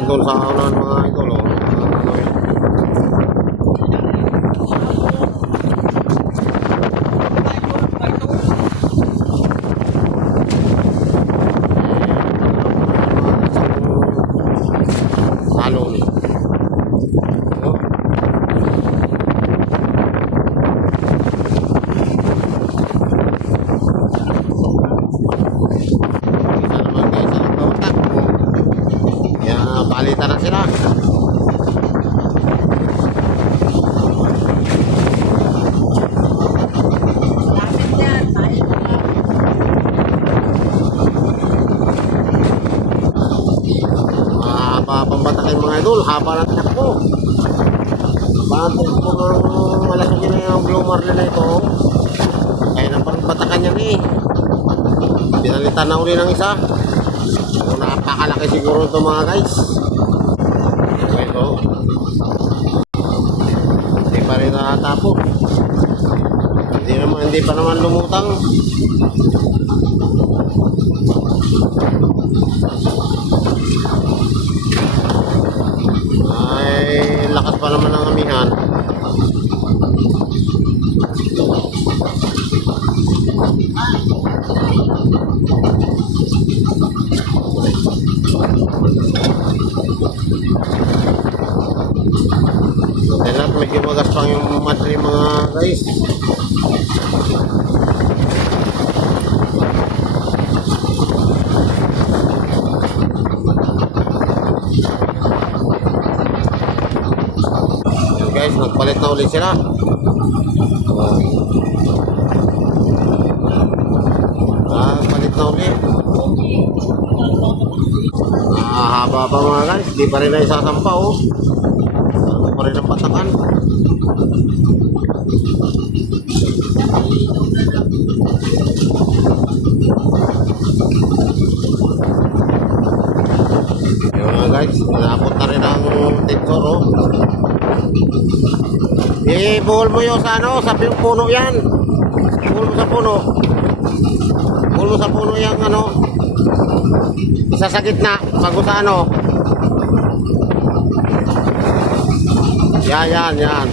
batakan doon sa unahan mga idol. Oh. Salon. Oh. Palitan na sila. Pambatakin mga idol, haba na tinakbo. Bakit po ng malaki na yung blue marlin na ito. Kaya na pambatakan yan eh. Pinalitan na uli ng isa. Napakalaki siguro ito mga guys. Ito. Hindi pa rin nakatapo. Hindi pa naman lumutang. Ay, lakas pa naman ng amihan. Kaya medyo magaspang yung matri mga guys. Yan guys, nagpalit na ulit sila. Palit na ulit. Haba pa mga guys, di pa rin na isasampa oh. Ano pa rin ang patakan. Yun mga guys, naabot na rin ang tensor oh. Buhol mo yun sa ano, sa puno yan. Buhol mo sa puno. Buhol mo sa puno yung ano. Isa sa gitna, bago sa ano. Yan.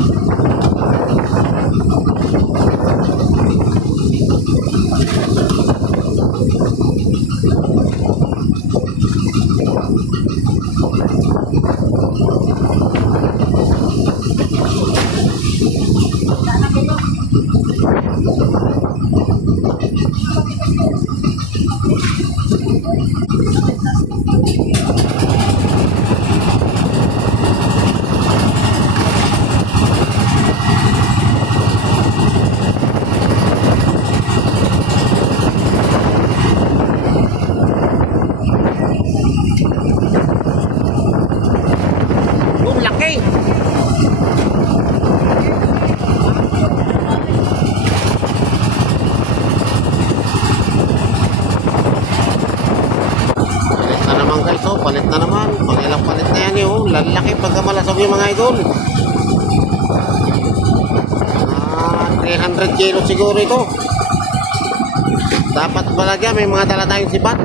Laki. Palit na naman guys oh, palit na naman. Pangilang palit na yan eh oh. Lalaki pagka malasog yung mga idol. 300 kilo siguro ito. Dapat balagyan, may mga dala tayong sipat.